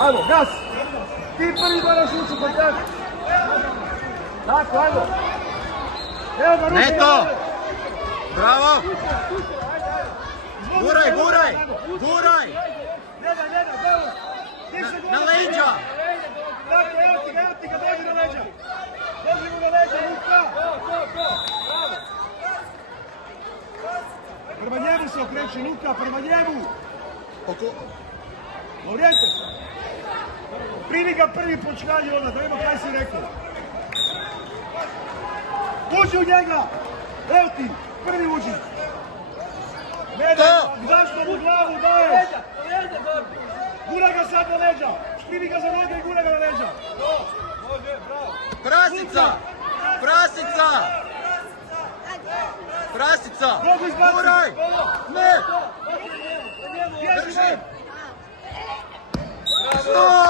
Ajmo, gas! Ti prvi moraš ući kod tebe. Tako, ajmo. Evo ga, ruke. Neto! Bravo! Guraj, guraj! Guraj! Na leđa! Evo ti ga, dođi na leđa. Dođi mu na leđa, Luka. Prema njemu se okreći, Luka, prema njemu. Orijente. Primi ga prvi počinanje onda, da ima kaj si rekao. Uđi u njega! Evo ti, prvi uđi. Zašto mu glavu daješ? Gura ga sad na leđa. Primi ga za noge i gura ga na leđa. Prasica! Prasica! Prasica! Guraj! Ne! Drži! Stop!